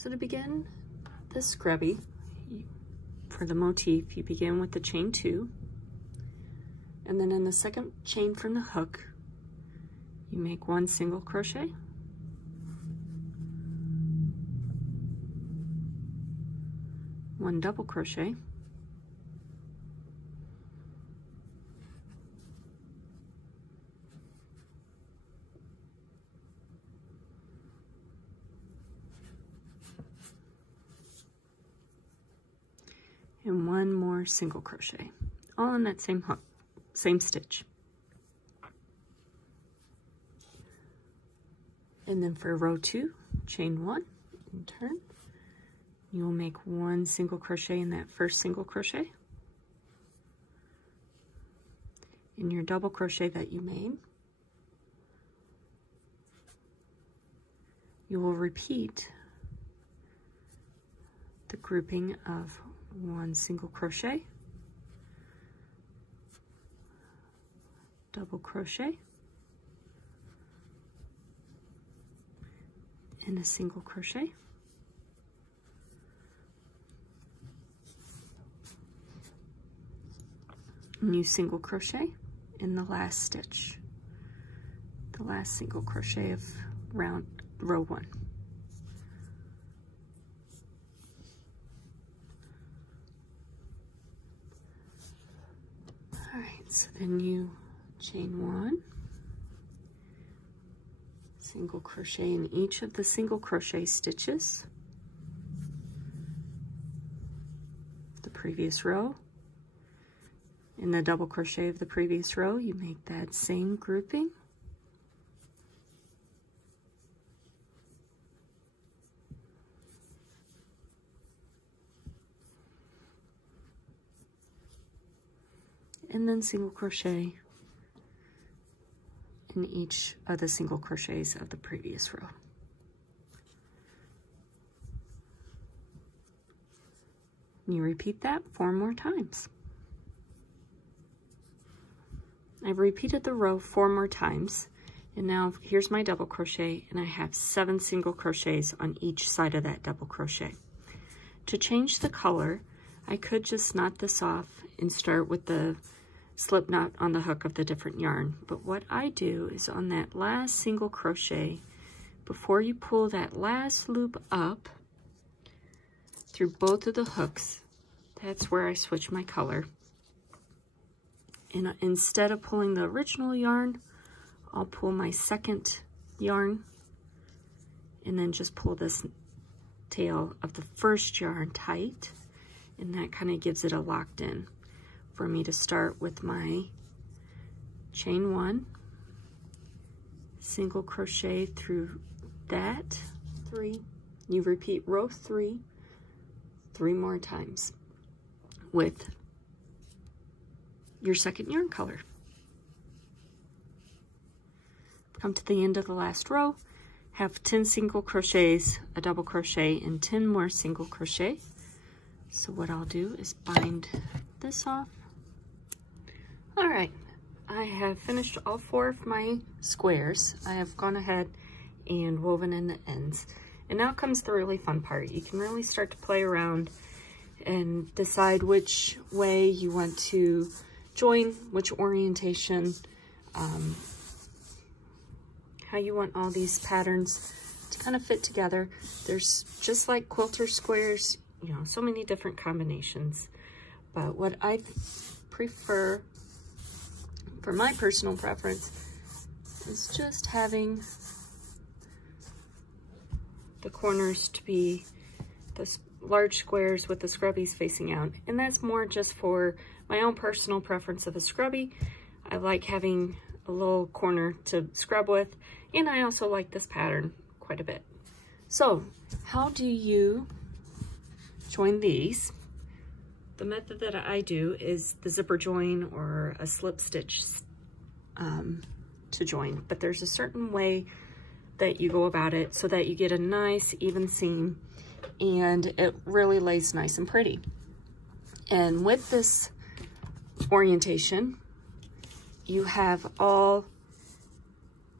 So to begin the scrubby, for the motif, you begin with the chain 2, and then in the second chain from the hook, you make 1 single crochet, one double crochet, and 1 more single crochet, all in that same hook, same stitch. And then for row 2, chain 1 and turn. You will make 1 single crochet in that first single crochet. In your double crochet that you made, you will repeat the grouping of 1 single crochet, double crochet, and a single crochet, new single crochet in the last stitch, the last single crochet of row 1. All right, so then you chain 1, single crochet in each of the single crochet stitches of the previous row. In the double crochet of the previous row, you make that same grouping. And then single crochet in each of the single crochets of the previous row. And you repeat that 4 more times. I've repeated the row 4 more times, and now here's my double crochet, and I have 7 single crochets on each side of that double crochet. To change the color, I could just knot this off and start with the slip knot on the hook of the different yarn, but what I do is on that last single crochet, before you pull that last loop up through both of the hooks, that's where I switch my color. And instead of pulling the original yarn, I'll pull my second yarn and then just pull this tail of the first yarn tight, and that kind of gives it a locked in for me to start with my chain 1, single crochet through that 3. You repeat row 3 3 more times with your second yarn color. Come to the end of the last row, have 10 single crochets, a double crochet, and 10 more single crochet. So what I'll do is bind this off. All right, I have finished all 4 of my squares. I have gone ahead and woven in the ends. And now comes the really fun part. You can really start to play around and decide which way you want to join, which orientation, how you want all these patterns to kind of fit together. There's, just like quilter squares, you know, so many different combinations. But what I prefer, for my personal preference, is just having the corners to be the large squares with the scrubbies facing out. And that's more just for my own personal preference of a scrubby. I like having a little corner to scrub with, and I also like this pattern quite a bit. So how do you join these? The method that I do is the zipper join or a slip stitch to join, but there's a certain way that you go about it so that you get a nice even seam and it really lays nice and pretty. And with this orientation, you have all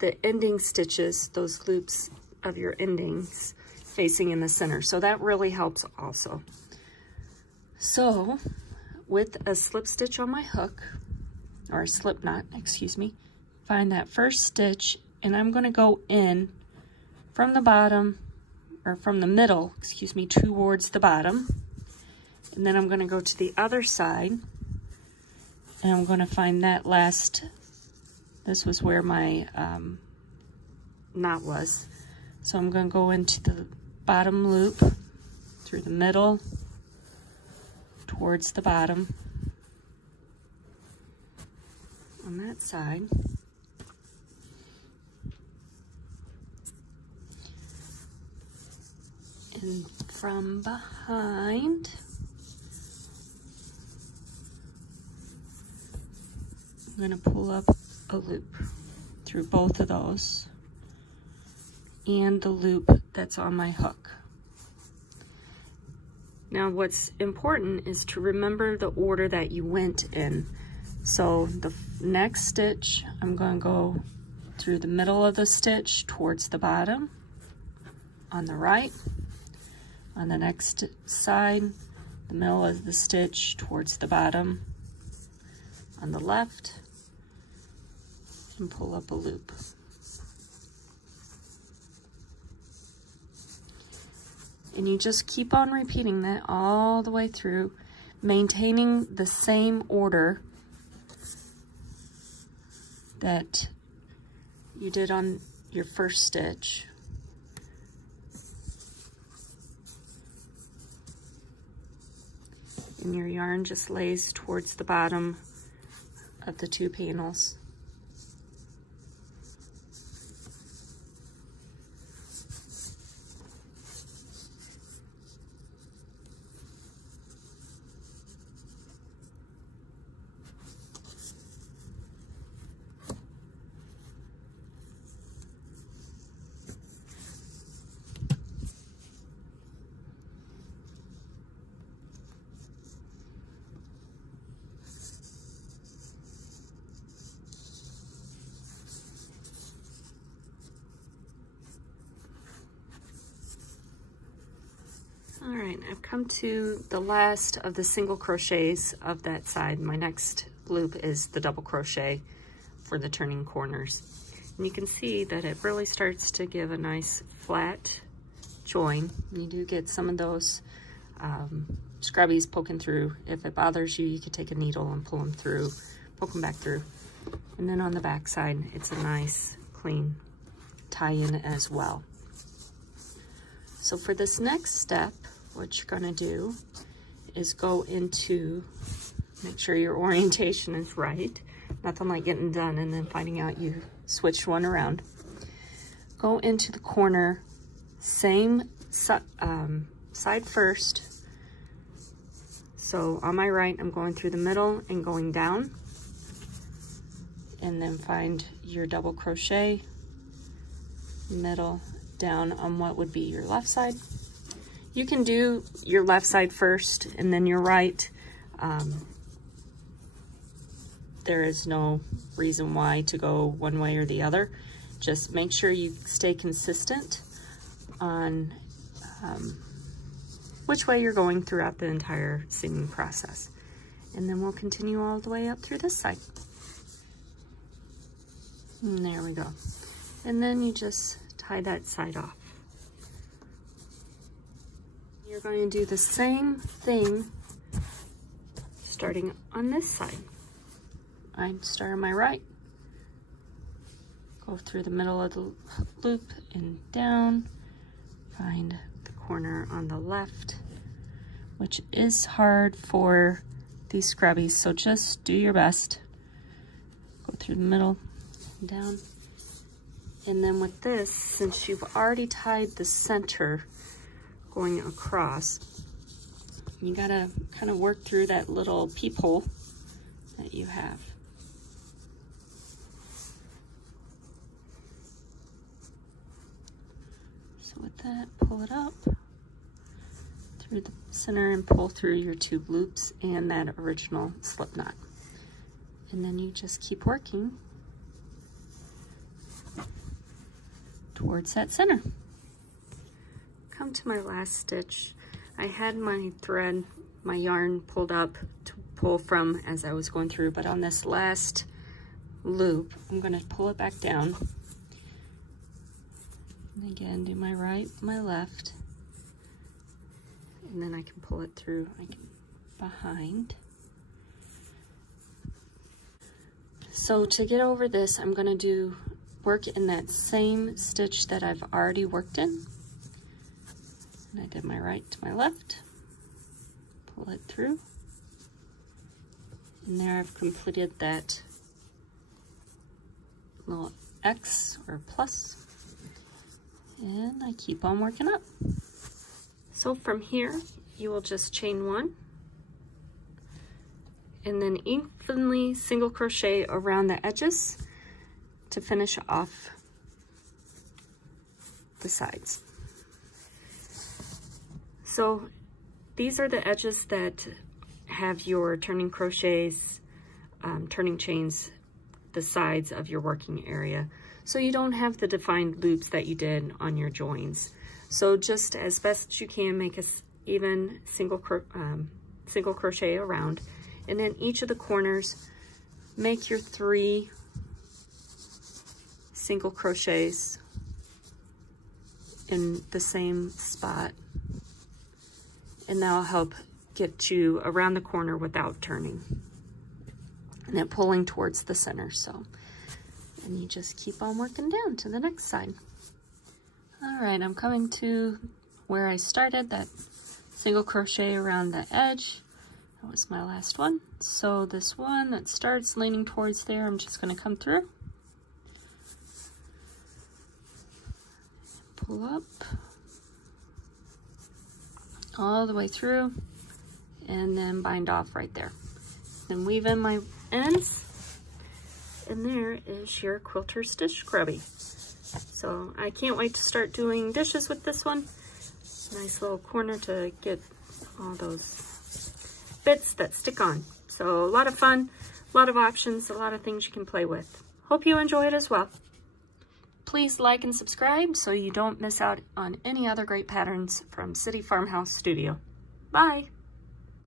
the ending stitches, those loops of your endings, facing in the center. So that really helps also. So with a slip stitch on my hook, or a slip knot, excuse me, find that first stitch, and I'm going to go in from the bottom, or from the middle, excuse me, towards the bottom. And then I'm going to go to the other side, and I'm going to find that last, this was where my knot was. So I'm going to go into the bottom loop, through the middle, towards the bottom, on that side. And from behind, I'm going to pull up a loop through both of those and the loop that's on my hook. Now what's important is to remember the order that you went in. So the next stitch, I'm going to go through the middle of the stitch towards the bottom on the right. On the next side, the middle of the stitch towards the bottom on the left, and pull up a loop. And you just keep on repeating that all the way through, maintaining the same order that you did on your first stitch. And your yarn just lays towards the bottom of the two panels. All right, I've come to the last of the single crochets of that side. My next loop is the double crochet for the turning corners. And you can see that it really starts to give a nice flat join. You do get some of those scrubbies poking through. If it bothers you, you could take a needle and pull them through, poke them back through. And then on the back side, it's a nice clean tie-in as well. So for this next step, what you're going to do is go into, make sure your orientation is right. Nothing like getting done and then finding out you switched one around. Go into the corner, same side first. So on my right, I'm going through the middle and going down. And then find your double crochet, middle, down on what would be your left side. You can do your left side first and then your right. There is no reason why to go one way or the other. Just make sure you stay consistent on which way you're going throughout the entire seaming process. And then we'll continue all the way up through this side. And there we go. And then you just tie that side off. You're going to do the same thing starting on this side. I start on my right, go through the middle of the loop and down, find the corner on the left, which is hard for these scrubbies, so just do your best. Go through the middle and down. And then with this, since you've already tied the center going across, you gotta kind of work through that little peephole that you have. So with that, pull it up through the center and pull through your two loops and that original slip knot. And then you just keep working towards that center. come to my last stitch. I had my thread, my yarn pulled up to pull from as I was going through, but on this last loop, I'm going to pull it back down. And again, do my right, my left, and then I can pull it through behind. So to get over this, I'm going to work in that same stitch that I've already worked in. And I did my right to my left, pull it through, and there I've completed that little X or plus, and I keep on working up. So from here, you will just chain 1, and then evenly single crochet around the edges to finish off the sides. So these are the edges that have your turning crochets, turning chains, the sides of your working area. So you don't have the defined loops that you did on your joins. So just as best you can, make a even single crochet around, and then each of the corners, make your 3 single crochets in the same spot, and that'll help get you around the corner without turning, and then pulling towards the center. So, and you just keep on working down to the next side. All right, I'm coming to where I started, that single crochet around the edge. That was my last one. So this one that starts leaning towards there, I'm just going to come through, pull up all the way through, and then bind off right there. Then weave in my ends, and there is your quilter stitch scrubby. So I can't wait to start doing dishes with this one. Nice little corner to get all those bits that stick on. So a lot of fun, a lot of options, a lot of things you can play with. Hope you enjoy it as well. Please like and subscribe so you don't miss out on any other great patterns from City Farmhouse Studio. Bye!